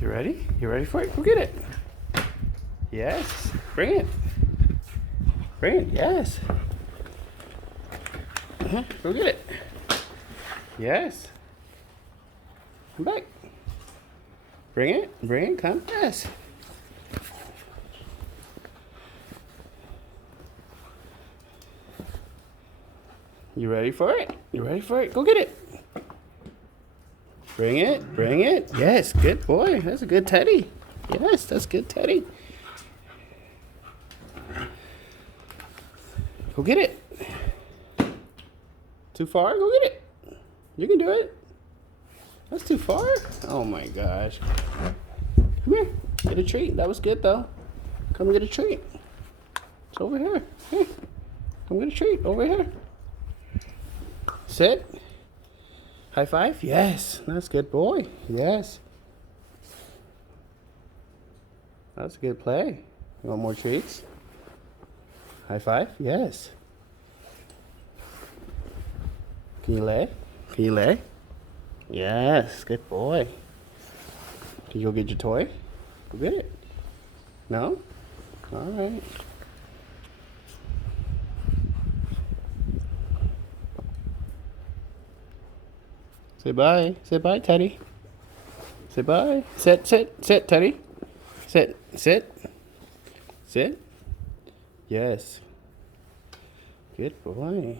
You ready? You ready for it? Go get it. Yes. Bring it. Bring it. Yes. Go get it. Yes. Come back. Bring it. Bring it. Come. Yes. You ready for it? You ready for it? Go get it. Bring it. Bring it. Yes. Good boy. That's a good teddy. Yes, that's good teddy. Go get it. Too far? Go get it. You can do it. That's too far? Oh my gosh. Come here. Get a treat. That was good though. Come get a treat. It's over here. Hey. Come get a treat. Over here. Sit. High five. Yes. That's good boy. Yes. That's a good play. You want more treats? High five? Yes. Can you lay? Can you lay? Yes, good boy. Can you go get your toy? Go get it. No? All right. Say bye. Say bye, Teddy. Say bye. Sit, Teddy. Sit. Sit. Yes. Good boy.